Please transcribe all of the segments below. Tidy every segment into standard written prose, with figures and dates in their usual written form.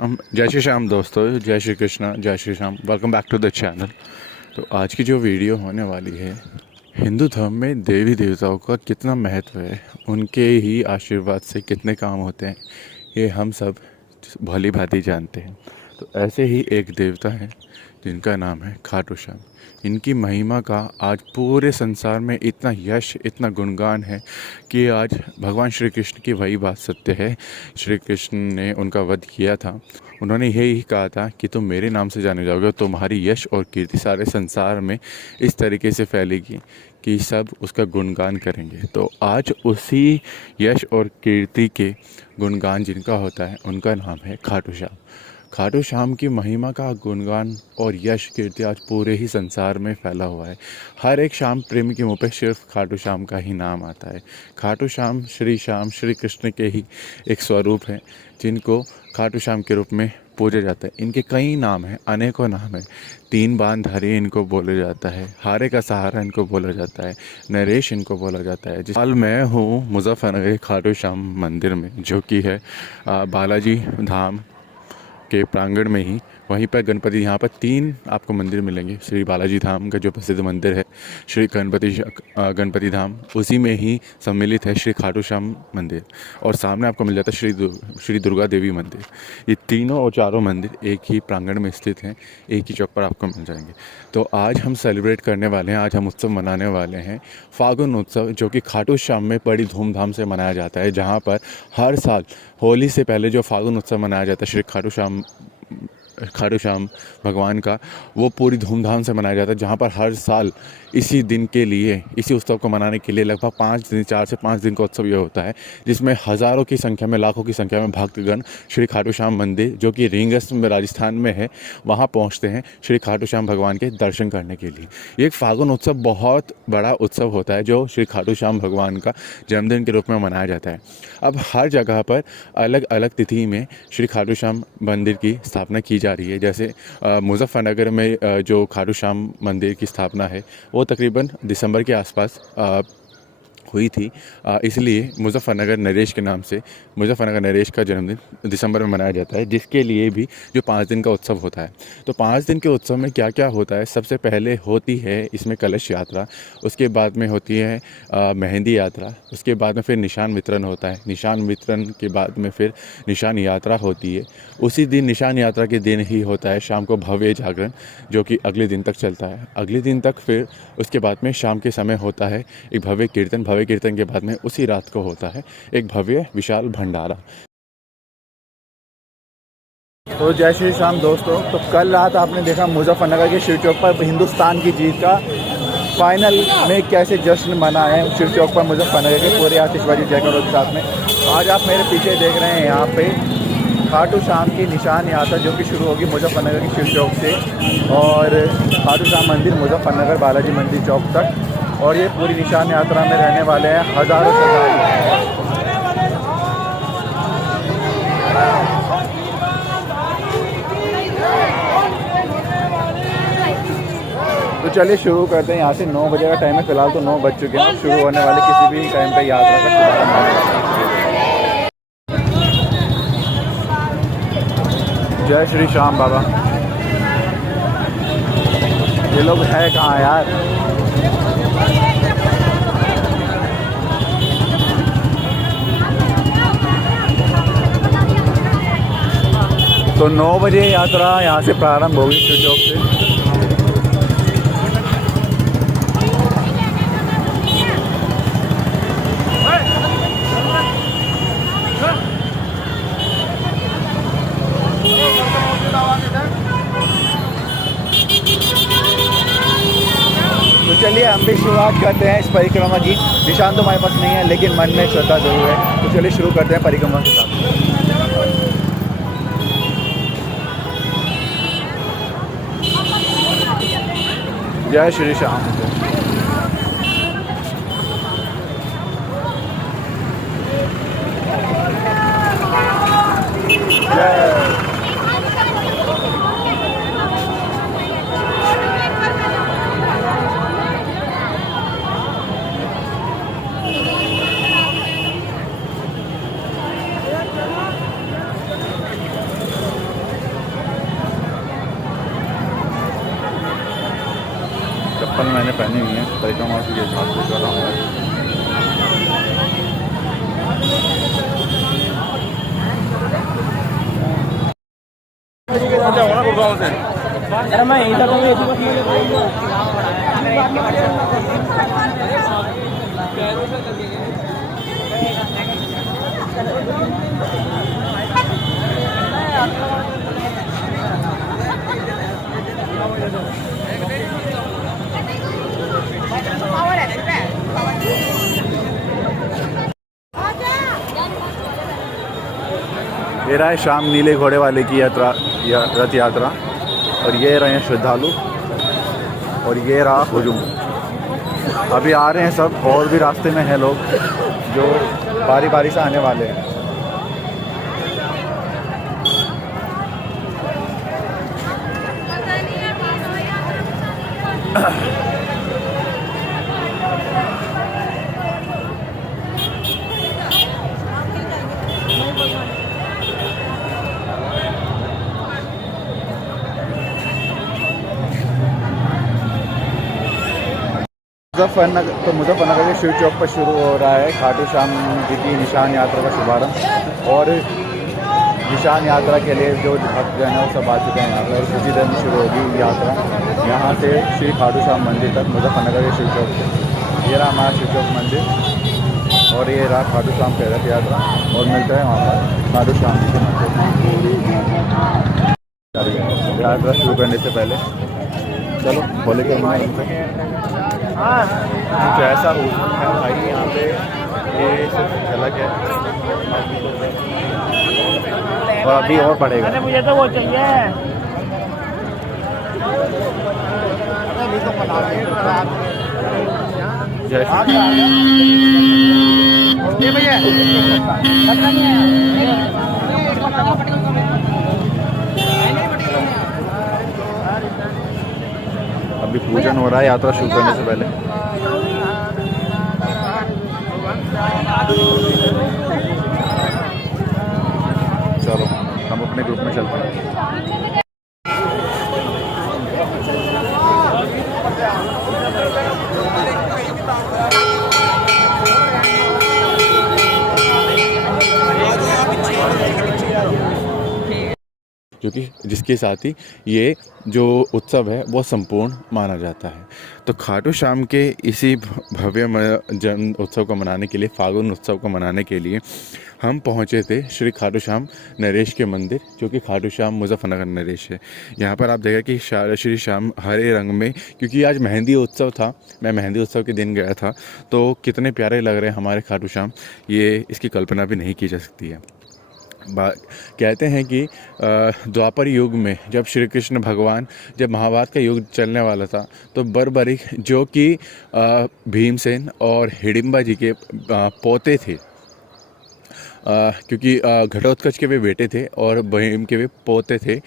जय श्री श्याम दोस्तों, जय श्री कृष्णा, जय Shri Shyam. Welcome back to the channel. तो आज की जो वीडियो होने वाली है, हिंदू धर्म में देवी देवताओं का कितना महत्व है, उनके ही आशीर्वाद से कितने काम होते हैं, ये हम सब भली भांति जानते हैं। तो ऐसे ही एक देवता है जिनका नाम है खाटू श्याम। इनकी महिमा का आज पूरे संसार में इतना यश, इतना गुणगान है कि आज भगवान श्री कृष्ण की वही बात सत्य है। श्री कृष्ण ने उनका वध किया था। उन्होंने यही कहा था कि तुम मेरे नाम से जाने जाओगे, तुम्हारी यश और कीर्ति सारे संसार में इस तरीके से फैलेगी कि सब उसका गुणगान करेंगे। तो आज उसी यश और कीर्ति के गुणगान जिनका होता है, उनका नाम है खाटू श्याम। खाटू श्याम की महिमा का गुणगान और यश कीर्ति आज पूरे ही संसार में फैला हुआ है। हर एक श्याम प्रेमी के मुँह पे सिर्फ खाटू श्याम का ही नाम आता है। खाटू श्याम श्री कृष्ण के ही एक स्वरूप हैं, जिनको खाटू श्याम के रूप में पूजा जाता है। इनके कई नाम हैं, अनेकों नाम हैं। तीन बांधारी इनको बोला जाता है, हारे का सहारा इनको बोला जाता है, नरेश इनको बोला जाता है। हाल मैं हूँ मुजफ्फरनगर खाटू श्याम मंदिर में, जो कि है बालाजी धाम के प्रांगण में ही। वहीं पर गणपति, यहाँ पर तीन आपको मंदिर मिलेंगे। श्री बालाजी धाम का जो प्रसिद्ध मंदिर है, श्री गणपति धाम, उसी में ही सम्मिलित है श्री खाटू श्याम मंदिर, और सामने आपको मिल जाता है श्री दुर्गा देवी मंदिर। ये तीनों और चारों मंदिर एक ही प्रांगण में स्थित हैं, एक ही चौक पर आपको मिल जाएंगे। तो आज हम सेलिब्रेट करने वाले हैं, आज हम उत्सव मनाने वाले हैं, फागुन उत्सव, जो कि खाटू श्याम में बड़ी धूमधाम से मनाया जाता है। जहाँ पर हर साल होली से पहले जो फागुन उत्सव मनाया जाता है श्री खाटू श्याम भगवान का, वो पूरी धूमधाम से मनाया जाता है। जहाँ पर हर साल इसी दिन के लिए, इसी उत्सव को मनाने के लिए लगभग 4 से 5 दिन का उत्सव ये होता है, जिसमें हज़ारों की संख्या में, लाखों की संख्या में भक्तगण श्री खाटू श्याम मंदिर, जो कि रींगस में राजस्थान में है, वहाँ पहुँचते हैं श्री खाटू श्याम भगवान के दर्शन करने के लिए। ये एक फागुन उत्सव बहुत बड़ा उत्सव होता है, जो श्री खाटू श्याम भगवान का जन्मदिन के रूप में मनाया जाता है। अब हर जगह पर अलग अलग तिथि में श्री खाटू श्याम मंदिर की स्थापना की जा रही है। जैसे मुजफ्फरनगर में जो खाटू श्याम मंदिर की स्थापना है, वो तकरीबन दिसंबर के आसपास हुई थी। इसलिए मुजफ्फरनगर नरेश के नाम से मुजफ्फरनगर नरेश का जन्मदिन दिसंबर में मनाया जाता है, जिसके लिए भी जो 5 दिन का उत्सव होता है। तो 5 दिन के उत्सव में क्या क्या होता है? सबसे पहले होती है इसमें कलश यात्रा, उसके बाद में होती है मेहंदी यात्रा, उसके बाद में फिर निशान वितरण होता है। निशान वितरण के बाद में फिर निशान यात्रा होती है। उसी दिन, निशान यात्रा के दिन ही होता है शाम को भव्य जागरण, जो कि अगले दिन तक चलता है। अगले दिन तक फिर उसके बाद में शाम के समय होता है एक भव्य कीर्तन। भव्य कीर्तन के बाद में उसी रात को होता है एक भव्य विशाल भंडारा। तो जय श्री श्याम दोस्तों। तो कल रात आपने देखा मुजफ्फरनगर के शिव चौक पर हिंदुस्तान की जीत का फाइनल में कैसे जश्न मना है शिव चौक पर मुजफ्फरनगर के पूरे आतिशबाजी जयकारों के साथ में। आज आप मेरे पीछे देख रहे हैं यहाँ पे खाटू श्याम की निशान यात्रा, जो कि शुरू होगी मुजफ्फरनगर के शिव चौक से और खाटू श्याम मंदिर मुजफ्फरनगर बालाजी मंदिर चौक तक। और ये पूरी निशान यात्रा में रहने वाले हैं हज़ारों श्रद्धालु। तो चलिए शुरू करते हैं यहाँ से। 9 बजे का टाइम है, फिलहाल तो 9 बज चुके हैं। शुरू होने वाले किसी भी टाइम पे यात्रा का शुभारंभ। जय श्री श्याम बाबा। ये लोग है कहाँ यार? तो 9 बजे यात्रा यहाँ से प्रारंभ होगी शिव चौक से। तो चलिए हम भी शुरुआत करते हैं इस परिक्रमा की। निशान तो हमारे पास नहीं है, लेकिन मन में श्रद्धा जरूर है। तो चलिए शुरू करते हैं परिक्रमा के साथ। जय श्री श्याम। चप्पल मैंने पहनी हुई है परिक्रमा के हिसाब से कर रहा हूँ। अरे मैं यहीं तक ये रहा है शाम नीले घोड़े वाले की यात्रा या रथ यात्रा, और ये रहे हैं श्रद्धालु, और ये रहा हुजूम। अभी आ रहे हैं सब, और भी रास्ते में हैं लोग जो बारी बारी से आने वाले हैं। मुजफ्फरनगर के शिव चौक पर शुरू हो रहा है खाटू श्याम जी की निशान यात्रा का शुभारंभ, और निशान यात्रा के लिए जो भक्तजन हैं वो सब आ चुके हैं यहाँ पर, और कुछ देर में शुरू होगी यात्रा यहाँ से श्री खाटू श्याम मंदिर तक, मुजफ्फरनगर के शिव चौक से। ये रहा हमारा शिव चौक मंदिर, और ये रहा खाटू श्याम की रथ यात्रा, और मिलता है वहाँ पर खाटू श्याम जी के मंदिर। यात्रा शुरू करने से पहले चलो बोले कि कुछ ऐसा हो है भाई यहाँ पे, ये सिर्फ झलक है और अभी और बढ़ेगा। अरे मुझे तो वो चाहिए। अभी पूजन हो रहा है यात्रा शुरू करने से पहले। चलो हम अपने ग्रुप में चलते हैं। क्योंकि जिसके साथ ही ये जो उत्सव है वो संपूर्ण माना जाता है। तो खाटू श्याम के इसी भव्य जन्म उत्सव को मनाने के लिए, फागुन उत्सव को मनाने के लिए हम पहुँचे थे श्री खाटू श्याम नरेश के मंदिर, जो कि खाटू श्याम मुजफ्फरनगर नरेश है। यहाँ पर आप देखा कि श्री श्याम हरे रंग में, क्योंकि आज मेहंदी उत्सव था, मैं मेहंदी उत्सव के दिन गया था, तो कितने प्यारे लग रहे हैं हमारे खाटू श्याम, ये इसकी कल्पना भी नहीं की जा सकती है। कहते हैं कि द्वापर युग में जब श्री कृष्ण भगवान, जब महाभारत का युग चलने वाला था, तो बर्बरिक जो कि भीमसेन और हिडिंबा जी के पोते थे, क्योंकि घटोत्कच के वे बेटे थे और भीम के वे पोते थे,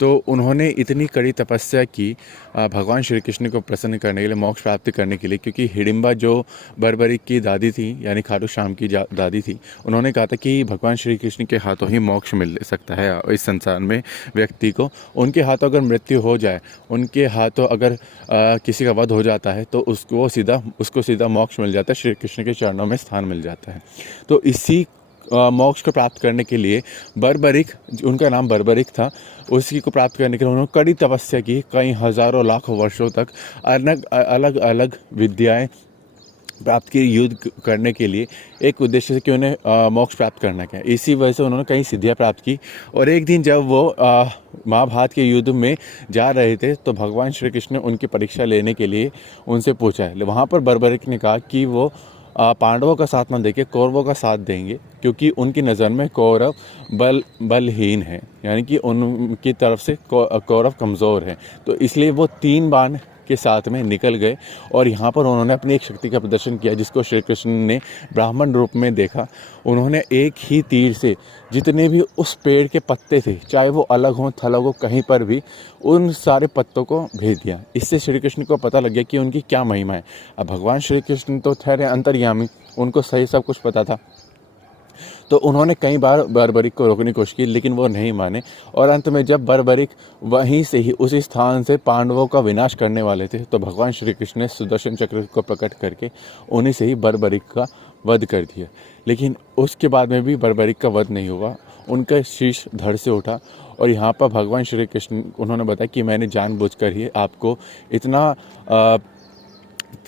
तो उन्होंने इतनी कड़ी तपस्या की भगवान श्री कृष्ण को प्रसन्न करने के लिए, मोक्ष प्राप्ति करने के लिए। क्योंकि हिडिंबा जो बर्बरिक की दादी थी, यानी खाटू श्याम की दादी थी, उन्होंने कहा था कि भगवान श्री कृष्ण के हाथों ही मोक्ष मिल सकता है इस संसार में व्यक्ति को। उनके हाथों अगर मृत्यु हो जाए, उनके हाथों अगर किसी का वध हो जाता है, तो उसको सीधा मोक्ष मिल जाता है, श्री कृष्ण के चरणों में स्थान मिल जाता है। तो इसी मोक्ष को प्राप्त करने के लिए बर्बरिक, उनका नाम बर्बरिक था, उसी को प्राप्त करने के लिए उन्होंने कड़ी तपस्या की, कई हज़ारों लाखों वर्षों तक अलग अलग विद्याएं प्राप्त की, युद्ध करने के लिए, एक उद्देश्य से कि उन्हें मोक्ष प्राप्त करना क्या। इसी वजह से उन्होंने कई सिद्धियां प्राप्त की। और एक दिन जब वो महाभारत के युद्ध में जा रहे थे, तो भगवान श्री कृष्ण ने उनकी परीक्षा लेने के लिए उनसे पूछा है। वहाँ पर बर्बरिक ने कहा कि वो पांडवों का साथ न देके कौरवों का साथ देंगे, क्योंकि उनकी नज़र में कौरव बलहीन है, यानी कि उनकी तरफ से कौरव कमज़ोर है। तो इसलिए वो 3 बाण के साथ में निकल गए, और यहाँ पर उन्होंने अपनी एक शक्ति का प्रदर्शन किया, जिसको श्री कृष्ण ने ब्राह्मण रूप में देखा। उन्होंने एक ही तीर से जितने भी उस पेड़ के पत्ते थे, चाहे वो अलग हों थलग हो, कहीं पर भी उन सारे पत्तों को भेज दिया। इससे श्री कृष्ण को पता लग गया कि उनकी क्या महिमा है। अब भगवान श्री कृष्ण तो ठहरे अंतर्यामी, उनको सही सब कुछ पता था। तो उन्होंने कई बार बर्बरिक को रोकने की कोशिश की, लेकिन वो नहीं माने। और अंत में जब बर्बरिक वहीं से ही उसी स्थान से पांडवों का विनाश करने वाले थे, तो भगवान श्री कृष्ण ने सुदर्शन चक्र को प्रकट करके उन्हीं से ही बर्बरिक का वध कर दिया। लेकिन उसके बाद में भी बर्बरिक का वध नहीं हुआ, उनका शीश धड़ से उठा। और यहाँ पर भगवान श्री कृष्ण उन्होंने बताया कि मैंने जानबूझकर ही आपको इतना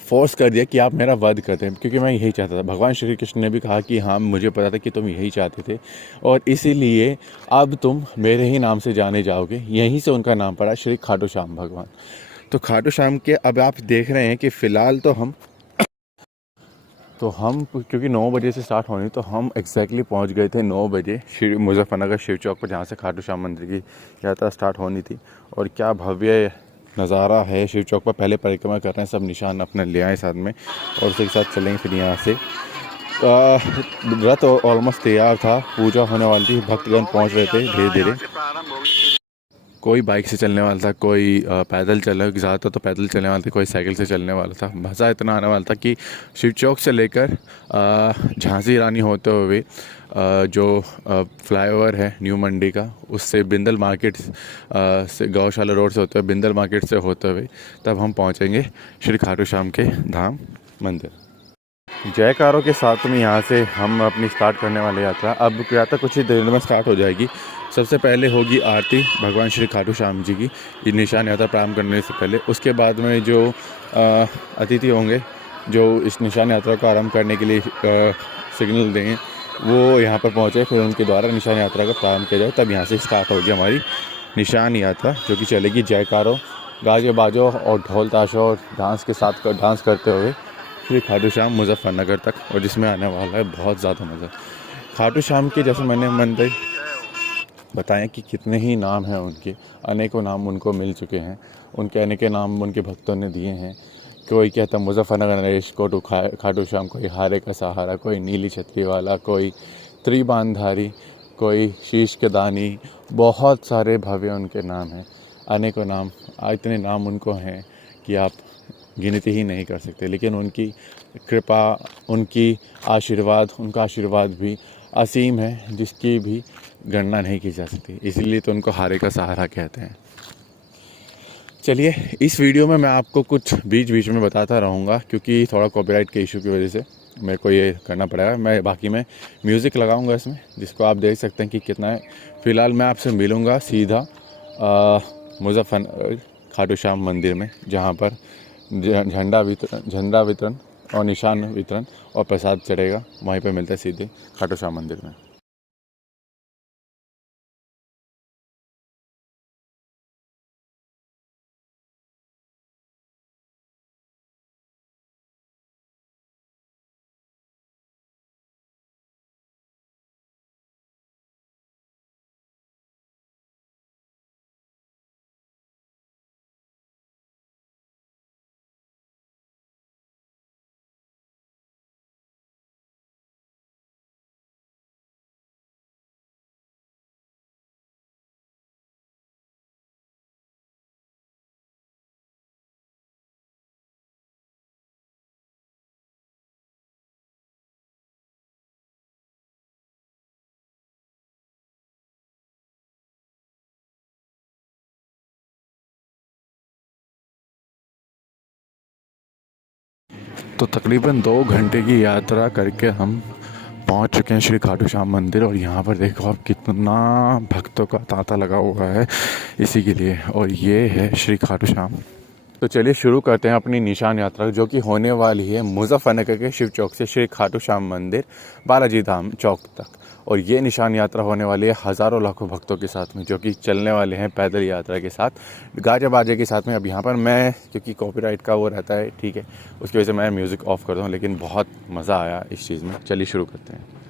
फोर्स कर दिया कि आप मेरा वध कर दें, क्योंकि मैं यही चाहता था। भगवान श्री कृष्ण ने भी कहा कि हाँ, मुझे पता था कि तुम यही चाहते थे, और इसीलिए अब तुम मेरे ही नाम से जाने जाओगे। यहीं से उनका नाम पड़ा श्री खाटू श्याम भगवान। तो खाटू श्याम के अब आप देख रहे हैं कि फ़िलहाल तो हम क्योंकि 9 बजे से स्टार्ट होनी, तो हम एग्जैक्टली पहुंच गए थे 9 बजे मुजफ्फरनगर शिव चौक पर, जहां से खाटू श्याम मंदिर की यात्रा स्टार्ट होनी थी। और क्या भव्य नज़ारा है शिव चौक पर। पहले परिक्रमा कर रहे हैं, सब निशान अपने ले आए साथ में, और उसी के साथ चलेंगे फिर यहाँ से। रथ ऑलमोस्ट तैयार था, पूजा होने वाली थी, भक्तगण पहुँच रहे थे धीरे धीरे। कोई बाइक से चलने वाला था, कोई पैदल चल, ज़्यादातर तो पैदल चलने वाला था, कोई साइकिल से चलने वाला था। मज़ा इतना आने वाला था कि शिव चौक से लेकर झांसी रानी होते हुए जो फ्लाईओवर है न्यू मंडी का, उससे बिंदल मार्केट से गौशाला रोड से होते हुए, बिंदल मार्केट से होते हुए, तब हम पहुंचेंगे श्री खाटू श्याम के धाम मंदिर। जयकारों के साथ में यहाँ से हम अपनी स्टार्ट करने वाले यात्रा। अब यात्रा कुछ ही देर में स्टार्ट हो जाएगी। सबसे पहले होगी आरती भगवान श्री खाटू श्याम जी की, ये निशान यात्रा प्रारंभ करने से पहले। उसके बाद में जो अतिथि होंगे जो इस निशान यात्रा को आरंभ करने के लिए सिग्नल देंगे, वो यहाँ पर पहुँचे, फिर उनके द्वारा निशान यात्रा का प्रारंभ किया जाए। तब यहाँ से स्टार्ट होगी हमारी निशान यात्रा, जो कि चलेगी जयकारों, गाजे बाजों और ढोल ताशों और डांस के साथ डांस करते हुए श्री खाटू श्याम मुजफ्फरनगर तक, और जिसमें आने वाला है बहुत ज़्यादा मज़ा। खाटू श्याम के जैसे मैंने मंदिर बताएं कि कितने ही नाम हैं उनके, अनेकों नाम उनको मिल चुके हैं, उनके अनेकों नाम उनके भक्तों ने दिए हैं। कोई कहता मुजफ्फरनगर नरेश को तो खाटू श्याम, कोई हारे का सहारा, कोई नीली छतरी वाला, कोई त्रिबांधारी, कोई शीश के दानी, बहुत सारे भव्य उनके नाम हैं, अनेकों नाम। इतने नाम उनको हैं कि आप गिनती ही नहीं कर सकते। लेकिन उनकी कृपा, उनका आशीर्वाद भी असीम है, जिसकी भी गणना नहीं की जा सकती। इसलिए तो उनको हारे का सहारा कहते हैं। चलिए, इस वीडियो में मैं आपको कुछ बीच बीच में बताता रहूँगा, क्योंकि थोड़ा कॉपीराइट के इशू की वजह से मेरे को ये करना पड़ेगा। मैं बाकी में म्यूज़िक लगाऊंगा इसमें, जिसको आप देख सकते हैं कि कितना है। फ़िलहाल मैं आपसे मिलूँगा सीधा मुजफ्फर खाटू श्याम मंदिर में, जहाँ पर झंडा वितरण और निशान वितरण और प्रसाद चढ़ेगा। वहीं पे मिलता है सीधे खाटू श्याम मंदिर में। तो तकरीबन 2 घंटे की यात्रा करके हम पहुंच चुके हैं श्री खाटू श्याम मंदिर। और यहाँ पर देखो आप, कितना भक्तों का तांता लगा हुआ है इसी के लिए। और ये है श्री खाटू श्याम। तो चलिए शुरू करते हैं अपनी निशान यात्रा, जो कि होने वाली है मुजफ्फरनगर के शिव चौक से श्री खाटू श्याम मंदिर बालाजी धाम चौक तक। और ये निशान यात्रा होने वाली है हज़ारों लाखों भक्तों के साथ में, जो कि चलने वाले हैं पैदल यात्रा के साथ, गाजे बाजे के साथ में। अब यहाँ पर मैं, क्योंकि कॉपीराइट का वो रहता है, ठीक है, उसकी वजह से मैं म्यूज़िक ऑफ कर दूँ, लेकिन बहुत मज़ा आया इस चीज़ में। चलिए शुरू करते हैं।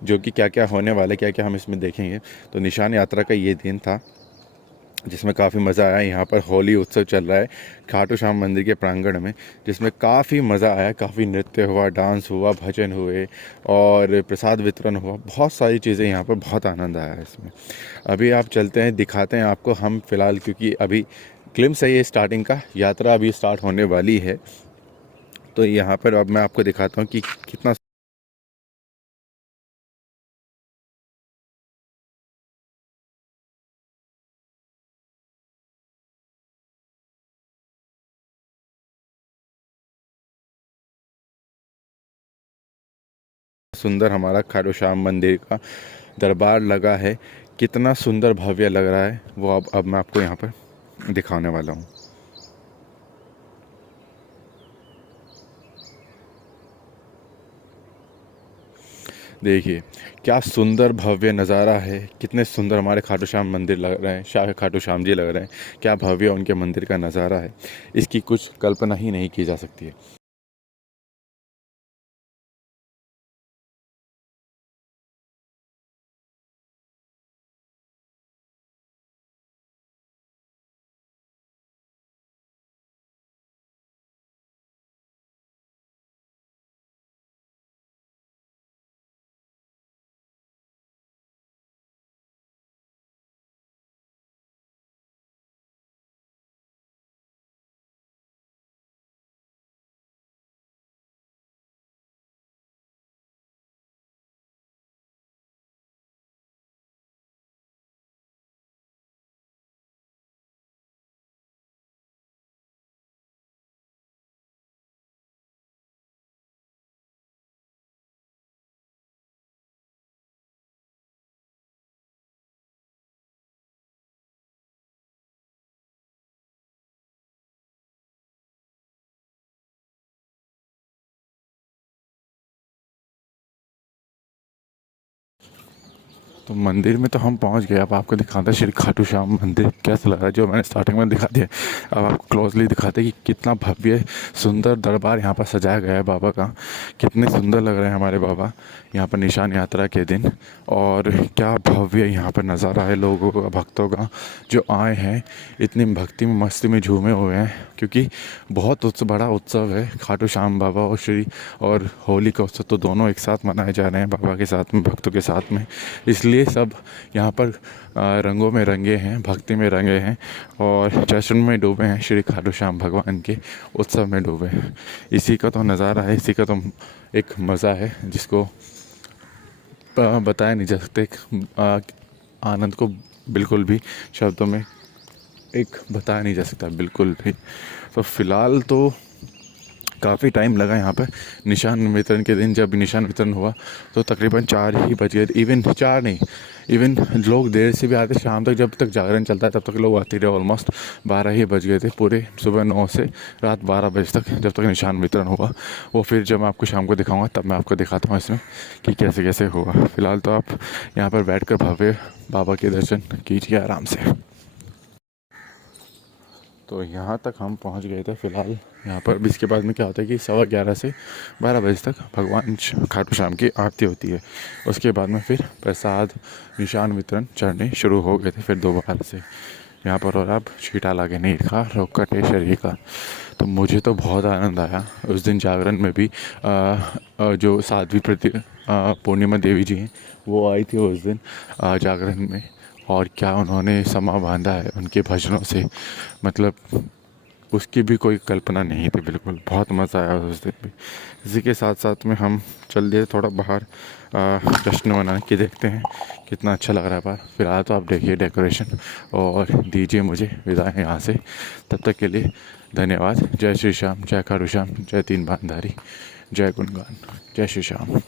जो कि क्या क्या होने वाला है, क्या क्या हम इसमें देखेंगे। तो निशान यात्रा का ये दिन था जिसमें काफ़ी मज़ा आया। यहाँ पर होली उत्सव चल रहा है खाटू श्याम मंदिर के प्रांगण में, जिसमें काफ़ी मज़ा आया, काफ़ी नृत्य हुआ, डांस हुआ, भजन हुए और प्रसाद वितरण हुआ, बहुत सारी चीज़ें यहाँ पर, बहुत आनंद आया इसमें। अभी आप चलते हैं, दिखाते हैं आपको हम फ़िलहाल, क्योंकि अभी ग्लिम्स है ये स्टार्टिंग का, यात्रा अभी स्टार्ट होने वाली है। तो यहाँ पर अब मैं आपको दिखाता हूँ कि कितना सुंदर हमारा खाटू श्याम मंदिर का दरबार लगा है, कितना सुंदर भव्य लग रहा है वो अब मैं आपको यहाँ पर दिखाने वाला हूँ। देखिए क्या सुंदर भव्य नज़ारा है, कितने सुंदर हमारे खाटू श्याम मंदिर लग रहे हैं, शाह खाटू श्याम जी लग रहे हैं, क्या भव्य उनके मंदिर का नज़ारा है, इसकी कुछ कल्पना ही नहीं की जा सकती है। तो मंदिर में तो हम पहुंच गए, अब आपको दिखाते हैं श्री खाटू श्याम मंदिर कैसा लग रहा है, जो मैंने स्टार्टिंग में दिखा दिया। अब आपको क्लोजली दिखाते हैं कि कितना भव्य सुंदर दरबार यहाँ पर सजाया गया है बाबा का, कितने सुंदर लग रहे हैं हमारे बाबा यहाँ पर निशान यात्रा के दिन। और क्या भव्य यहाँ पर नज़ारा है लोगों का, भक्तों का जो आए हैं, इतनी भक्ति में मस्ती में झूमे हुए हैं, क्योंकि बहुत बड़ा उत्सव है खाटू श्याम बाबा और होली का उत्सव, तो दोनों एक साथ मनाए जा रहे हैं बाबा के साथ में, भक्तों के साथ में। इसलिए सब यहाँ पर रंगों में रंगे हैं, भक्ति में रंगे हैं और जश्न में डूबे हैं, श्री खाटू श्याम भगवान के उत्सव में डूबे हैं। इसी का तो नज़ारा है, इसी का तो एक मज़ा है जिसको बताया नहीं जा सकते, आनंद को बिल्कुल भी शब्दों में एक बताया नहीं जा सकता बिल्कुल भी। तो फ़िलहाल तो काफ़ी टाइम लगा यहाँ पर निशान वितरण के दिन। जब निशान वितरण हुआ तो तकरीबन 4 ही बज गए, इवन 4 नहीं, इवन लोग देर से भी आते, शाम तक जब तक जागरण चलता है तब तक लोग आते रहे, ऑलमोस्ट 12 ही बज गए थे, पूरे सुबह 9 से रात 12 बजे तक जब तक निशान वितरण हुआ। वो फिर जब मैं आपको शाम को दिखाऊंगा तब मैं आपको दिखाता हूँ इसमें कि कैसे कैसे हुआ। फ़िलहाल तो आप यहाँ पर बैठ कर भव्य बाबा के दर्शन कीजिए आराम से। तो यहाँ तक हम पहुँच गए थे फ़िलहाल। यहाँ पर इसके बाद में क्या होता है कि 11:15 से 12 बजे तक भगवान खाटू श्याम की आरती होती है। उसके बाद में फिर प्रसाद निशान वितरण चढ़ने शुरू हो गए थे फिर दोबारा से यहाँ पर। और अब छीटा लागे नीर का रोक कटे शरीर का। तो मुझे तो बहुत आनंद आया उस दिन जागरण में भी। जो साध्वी पूर्णिमा देवी जी हैं वो आई थी उस दिन जागरण में, और क्या उन्होंने समा बांधा है उनके भजनों से, मतलब उसकी भी कोई कल्पना नहीं थी बिल्कुल। बहुत मज़ा आया उस दिन भी। इसी के साथ साथ में हम चल दिए थोड़ा बाहर जश्न मना के, देखते हैं कितना अच्छा लग रहा है बाहर। फिलहाल तो आप देखिए डेकोरेशन और दीजिए मुझे विदाई यहाँ से। तब तक के लिए धन्यवाद। जय श्री श्याम, जय खाटू श्याम, जय तीन बांधारी, जय गुणगान, जय श्री श्याम।